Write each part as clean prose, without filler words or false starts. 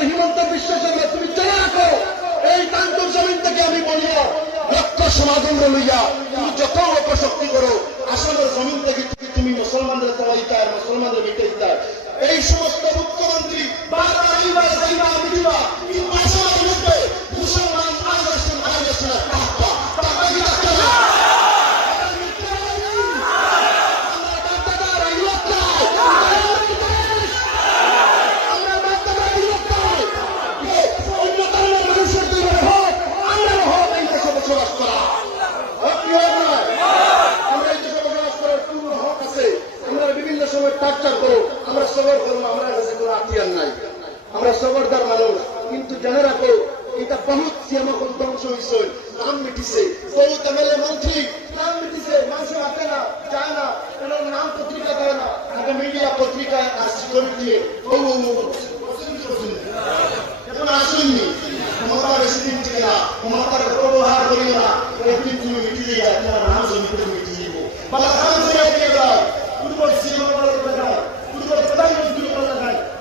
Doctor Himanta Biswa Sarma তুমি চলে রাখো এই কান্তর জমিন থেকে। আমি বলবো লক্ষ্য সমাগম লইয়া তুমি যত অপশক্তি করো আসলে জমিন থেকে তুমি মুসলমানদের চালাইতে আর মুসলমানদের মিটাইতে। এই সমস্ত মুখ্যমন্ত্রী বারবার এইবার যাইবা মিটিবা কিন্তু আসলে মধ্যে মুসলমান আইসেন আইসেন টাকা টাকা কি টাকা না আমরা সবর করবো, আমরা কাছে কোনো আত্মীয় নাই, আমরা সবরদার মানুষ। কিন্তু জেনে রাখো এটা বহুত সিয়ামকল ধ্বংস হয়েছে, নাম মিটিছে, বহুত এমএলএ মন্ত্রী নাম মিটিছে, মানুষ আসে না যায় না, এনার নাম পত্রিকা দেয় না, আগে মিডিয়া পত্রিকায় আসি করে দিয়ে এখন আসেননি। ক্ষমতা বেশি দিন টিকে না, ক্ষমতার ব্যবহার করিও না, একদিন তুমি মিটিয়ে যায়, তোমার নাম জমিতে মিটিয়ে দিব বাবা খান করে দিয়ে দাও। পূর্ব সিয়ামকল প্রধানমন্ত্রী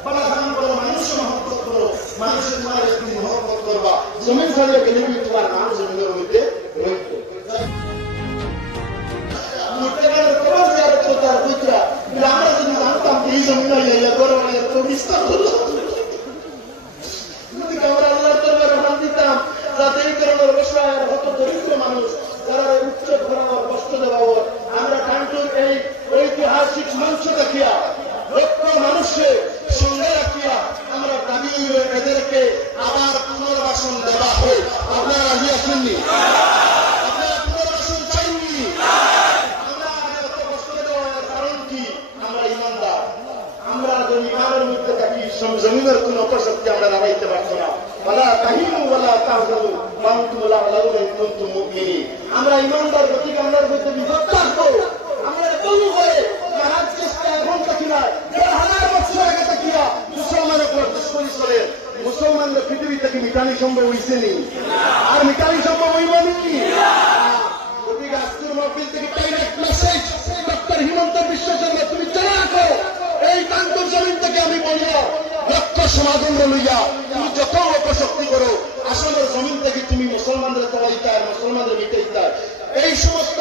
বাবা খান করো, মানুষের মহব্বত করো, মানুষের তোমার একদিন মহব্বত করবা, জমিন ছাড়িয়ে গেলে তোমার নাম জমিনের মধ্যে রইবে। আমরা যদি জানতাম এই জমিন বিস্তার করলো আমরা আল্লাহর দরবারে মান দিতাম, যাতে এই ধরনের অবস্থায় হত দরিদ্র মানুষ যারা উচ্চ ধরনের কষ্ট দেওয়া আমরা কান্টুর এই ঐতিহাসিক মঞ্চ দেখিয়া লক্ষ মানুষকে সঙ্গে রাখিয়া আমরা দাবি এদেরকে আবার পুনর্বাসন দেওয়া হোক। আপনারা রাজি আসেননি? আপনারা পুনর্বাসন চাইনি? আমরা এত কষ্ট দেওয়ার কারণ কি? আমরা ইমানদার, আমরা ইমানের মধ্যে থাকি, জমিনের কোন অপশক্তি আমরা দাঁড়াইতে পারছো না। আমরা ইমানদার গতি আল্লাহর মধ্যে বিপদ থাকবো। আমরা বহু হয়ে এখন থাকি না, ১,৫০০ বছর আগে থাকিয়া মুসলমানের উপর দুশ্মনী করে মুসলমানদের পৃথিবী থেকে মিটানি সম্ভব হয়েছে নি, আর মিটানি সম্ভব হইব নি। আজকের মহফিল থেকে direct message, doctor Himanta Biswa Sarma তুমি চলে রাখো এই কান্তর জমিন থেকে। আমি বলবো লক্ষ্য সমাগম লইয়া তুমি যত অপশক্তি করো আসলে জমিন থেকে তুমি মুসলমানদের চালাইতে আর মুসলমানদের মিটাইতে। এই সমস্ত